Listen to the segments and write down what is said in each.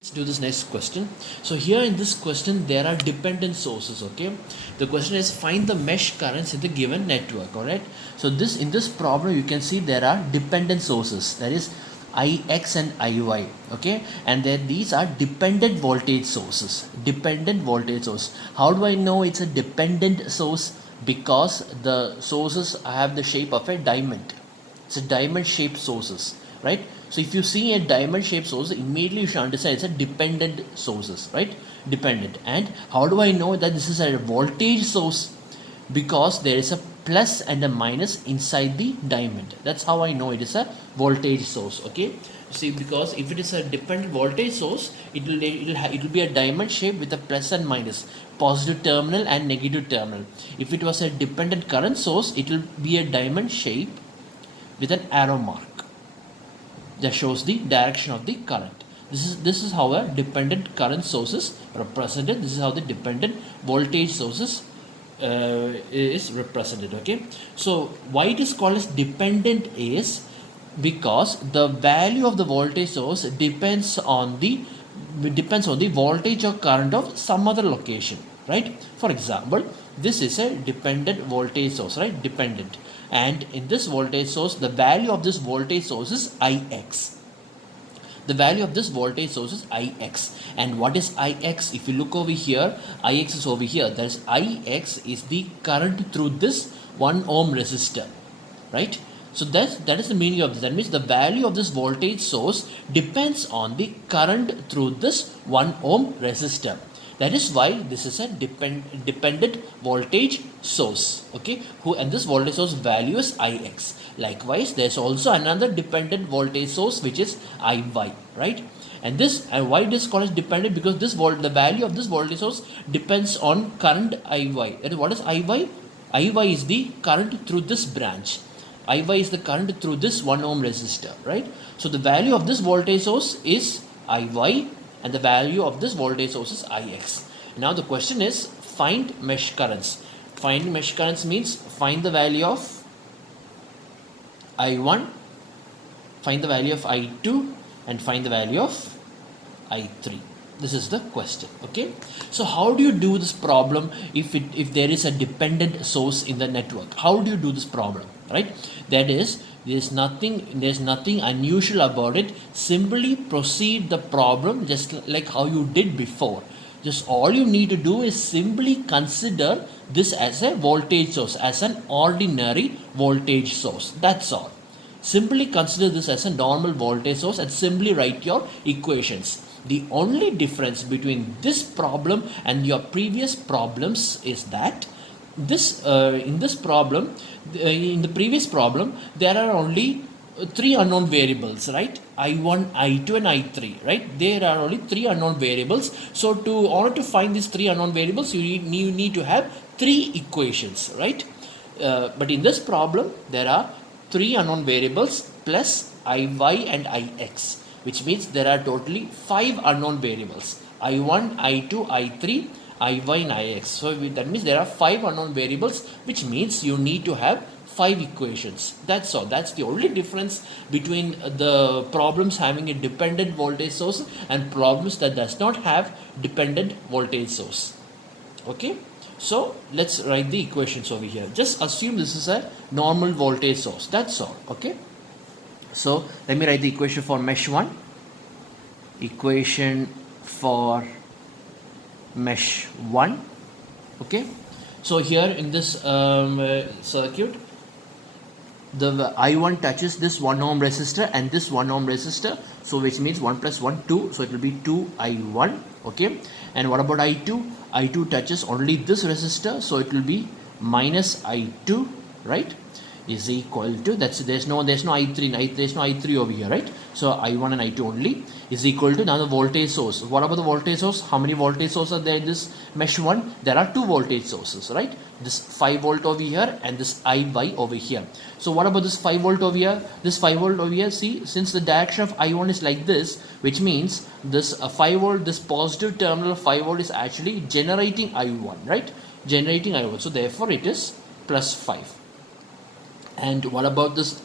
Let's do this next question. So here in this question there are dependent sources. Okay, the question is find the mesh currents in the given network. All right, so this in this problem you can see there are dependent sources, that is Ix and Iy. Okay, and then these are dependent voltage sources. Dependent voltage source, how do I know it's a dependent source? Because the sources have the shape of a diamond. It's a diamond shaped sources, right? So if you see a diamond shaped source, immediately you should understand it's a dependent sources, right? Dependent. And how do I know that this is a voltage source? Because there is a plus and a minus inside the diamond. That's how I know it is a voltage source. Okay, see, because if it is a dependent voltage source, it will be a diamond shape with a plus and minus, positive terminal and negative terminal. If it was a dependent current source, it will be a diamond shape with an arrow mark that shows the direction of the current. This is how a dependent current source is represented. This is how the dependent voltage sources is represented. Okay, so why it is called as dependent is because the value of the voltage source depends on the voltage or current of some other location, right? For example, this is a dependent voltage source, right? Dependent, and in this voltage source the value of this voltage source is Ix. The value of this voltage source is Ix. And what is Ix? If you look over here, Ix is over here. That is, Ix is the current through this 1 ohm resistor, right? So that is the meaning of this. That means the value of this voltage source depends on the current through this 1 ohm resistor. That is why this is a dependent voltage source. Okay, and this voltage source value is Ix. Likewise, there is also another dependent voltage source which is Iy, right? And why it is called as dependent? Because the value of this voltage source depends on current Iy. That is, what is Iy? Iy is the current through this branch. Iy is the current through this 1 ohm resistor, right? So the value of this voltage source is Iy, and the value of this voltage source is Ix. Now the question is find mesh currents. Finding mesh currents means find the value of I1, find the value of I2, and find the value of I3. This is the question. Okay, so how do you do this problem if there is a dependent source in the network? How do you do this problem, right? That is, there's nothing unusual about it. Simply proceed the problem just like how you did before. Just all you need to do is simply consider this as a voltage source, as an ordinary voltage source. That's all. Simply consider this as a normal voltage source and simply write your equations. The only difference between this problem and your previous problems is that in the previous problem, there are only three unknown variables, right? I1, I2, and I3, right? There are only three unknown variables. So in order to find these three unknown variables, you need to have three equations, right? But in this problem, there are three unknown variables plus Iy and Ix, which means there are totally five unknown variables: I1, I2, I3, Iy, and Ix. So that means there are five unknown variables, which means you need to have five equations. That's all. That's the only difference between the problems having a dependent voltage source and problems that does not have dependent voltage source. Okay, so let's write the equations over here. Just assume this is a normal voltage source. That's all. Okay, so let me write the equation for mesh 1, equation for mesh 1. Okay, so here in this circuit, the I1 touches this 1 ohm resistor and this 1 ohm resistor, so which means 1 plus 1 2, so it will be 2I1. Okay, and what about I2? I2 touches only this resistor, so it will be minus I2, right? Is equal to, there's no I3, there's no I3 over here, right? So I1 and I2 only is equal to now the voltage source. What about the voltage source? How many voltage sources are there in this mesh 1? There are two voltage sources, right? This 5 volt over here and this Iy over here. So what about this 5 volt over here? This 5 volt over here, see, since the direction of I1 is like this, which means this 5 volt, this positive terminal of 5 volt is actually generating I1, right? Generating I1. So therefore it is plus 5. And what about this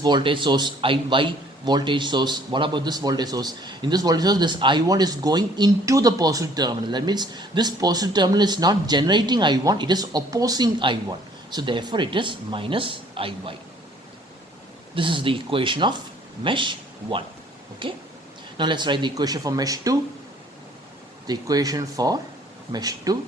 voltage source Iy voltage source. What about this voltage source? In this voltage source, this I1 is going into the positive terminal. That means this positive terminal is not generating I1, it is opposing I1. So therefore it is minus IY. This is the equation of mesh 1. Okay. Now let's write the equation for mesh 2. The equation for mesh 2.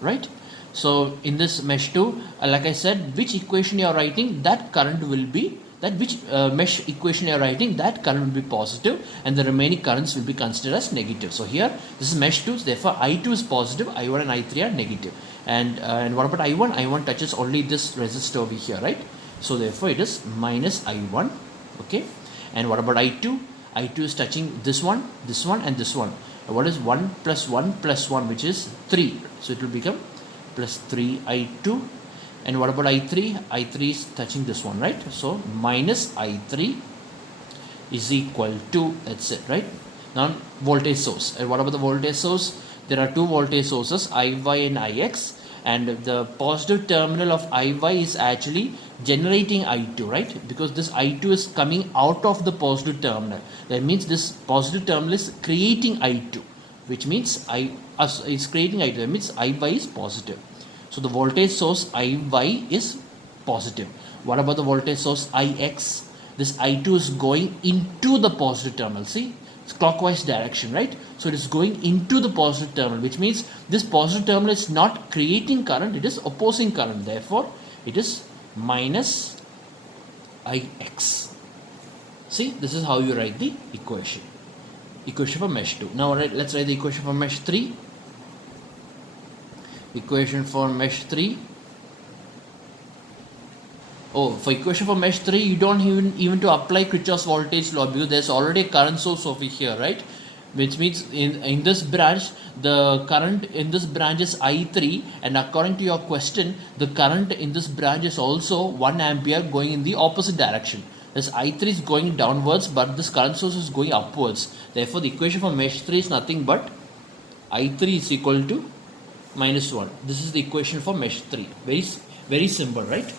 Right. So in this mesh 2, like I said, which equation you are writing, that current will be, that which mesh equation you are writing, that current will be positive and the remaining currents will be considered as negative. So here this is mesh 2, so therefore I2 is positive, I1 and I3 are negative. And what about I1? I1 touches only this resistor over here, right? So therefore it is minus I1. Okay. And what about I2? I2 is touching this one, and this one. What is 1 plus 1 plus 1, which is 3. So it will become plus 3I2. And what about I3? I3 is touching this one, right? So minus I3 is equal to, that's it, right? Now voltage source. And what about the voltage source? There are two voltage sources, IY and IX. And the positive terminal of IY is actually generating I2, right? Because this I2 is coming out of the positive terminal. That means this positive terminal is creating I2, which means is creating I2. That means IY is positive. So the voltage source IY is positive. What about the voltage source IX? This I2 is going into the positive terminal. See, it's clockwise direction, right? So it is going into the positive terminal, which means this positive terminal is not creating current, it is opposing current. Therefore, it is minus IX. See, this is how you write the equation. Equation for mesh 2. Now let's write the equation for mesh 3. Equation for mesh 3. Oh, for equation for mesh 3, you don't even to apply Kirchhoff's voltage law, because there's already a current source over here, right? Which means in this branch, the current in this branch is I3, and according to your question, the current in this branch is also 1 ampere going in the opposite direction. This I3 is going downwards, but this current source is going upwards. Therefore, the equation for mesh 3 is nothing but I3 is equal to minus 1. This is the equation for mesh 3. Very simple, right?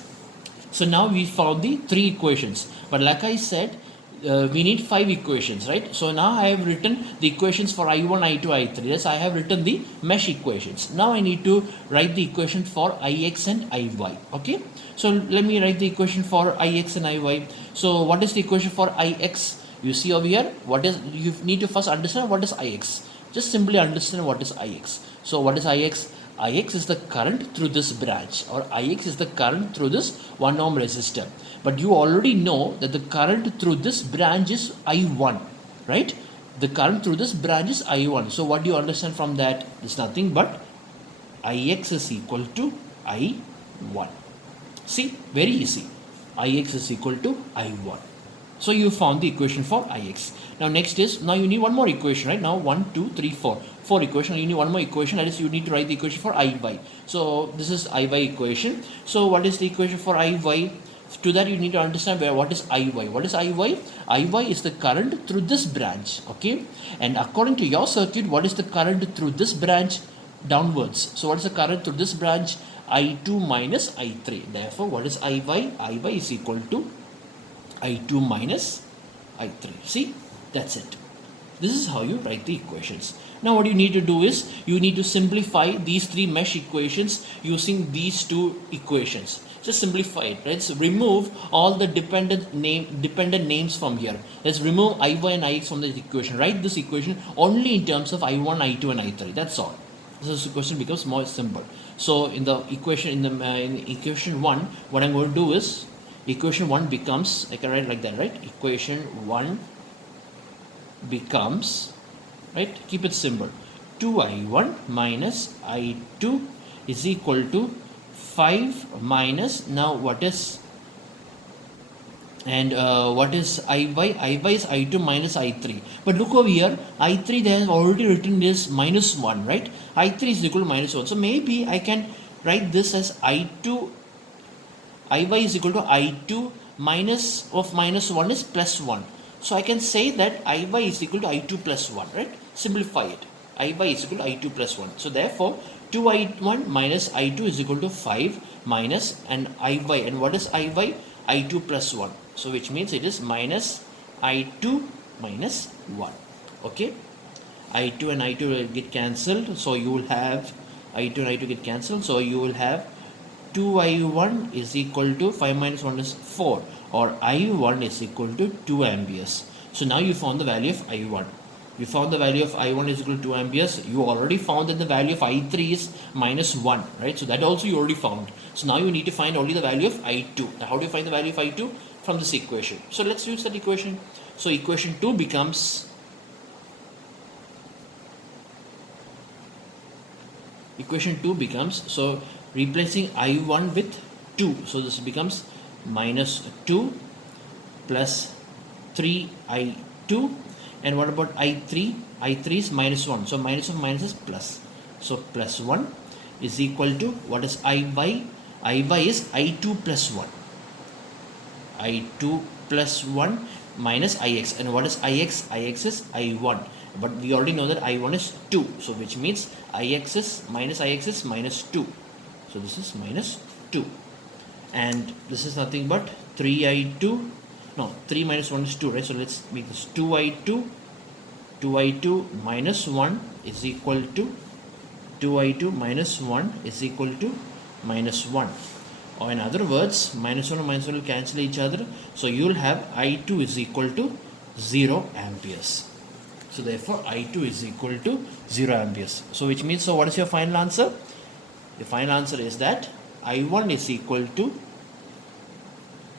So now we found the 3 equations, but like I said, we need 5 equations, right? So now I have written the equations for I1, I2, I3. Yes, I have written the mesh equations. Now I need to write the equation for Ix and Iy. Okay, so let me write the equation for Ix and Iy. So what is the equation for Ix? You see over here, you need to first understand what is Ix. Just simply understand what is Ix. So what is Ix? Ix is the current through this branch, or Ix is the current through this 1 ohm resistor. But you already know that the current through this branch is I1, right? The current through this branch is I1. So what do you understand from that? It's nothing but Ix is equal to I1. See, very easy. Ix is equal to I1. So you found the equation for Ix. Now next is, now you need one more equation, right? Now 1, 2, 3, 4. 4 equation. You need one more equation. That is, you need to write the equation for Iy. So this is Iy equation. So what is the equation for Iy? To that you need to understand what is Iy. What is Iy? Iy is the current through this branch. Okay. And according to your circuit, what is the current through this branch? Downwards. So what is the current through this branch? I2 minus I3. Therefore, what is Iy? Iy is equal to I2 minus I3. See, that's it. This is how you write the equations. Now what you need to do is, you need to simplify these 3 mesh equations using these 2 equations. Just simplify it. Let's remove all the dependent names from here. Let's remove Iy and Ix from this equation. Write this equation only in terms of I1, I2 and I3. That's all. This equation becomes more simple. So in the equation, in equation 1, what I'm going to do is, equation 1 becomes, I can write like that, right? Equation 1 becomes, right, keep it simple, 2I1 minus I2 is equal to 5 minus, now what is, and what is Iy? Iy is I2 minus I3. But look over here, I3 they have already written this minus 1, right? I3 is equal to minus 1. So maybe I can write this as I2, Iy is equal to I2 minus of minus 1 is plus 1. So I can say that Iy is equal to I2 plus 1, right? Simplify it. Iy is equal to I2 plus 1. So therefore, 2I1 minus I2 is equal to 5 minus and Iy. And what is Iy? I2 plus 1. So which means it is minus I2 minus 1. Okay, I2 and I2 will get cancelled, so you will have I2 and I2 get cancelled, so you will have 2I1 is equal to 5 minus 1 is 4, or I1 is equal to 2 amperes. So now you found the value of I1. You found the value of I1 is equal to 2 amperes. You already found that the value of I3 is minus 1, right? So that also you already found. So now you need to find only the value of I2. Now how do you find the value of I2? From this equation. So let's use that equation. So equation 2 becomes so replacing I1 with 2, so this becomes minus 2 plus 3I2. And what about I3? I3 is minus 1, so minus of minus is plus, so plus 1 is equal to, what is Iy? Iy is I2 plus 1, I2 plus 1 minus Ix. And what is Ix? Ix is I1, but we already know that I1 is 2, so which means Ix is minus 2. So this is minus 2, and this is nothing but 3I2, no, 3 minus 1 is 2, right? So let's make this 2I2 minus 1 is equal to 2I2 minus 1 is equal to minus 1. Or in other words, minus 1 and minus 1 will cancel each other, so you will have I2 is equal to 0 amperes. So therefore I2 is equal to 0 amperes. So which means, so what is your final answer? The final answer is that I1 is equal to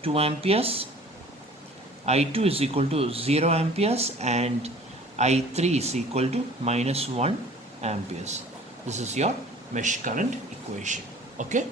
2 amperes, I2 is equal to 0 amperes, and I3 is equal to minus 1 amperes. This is your mesh current equation. Okay.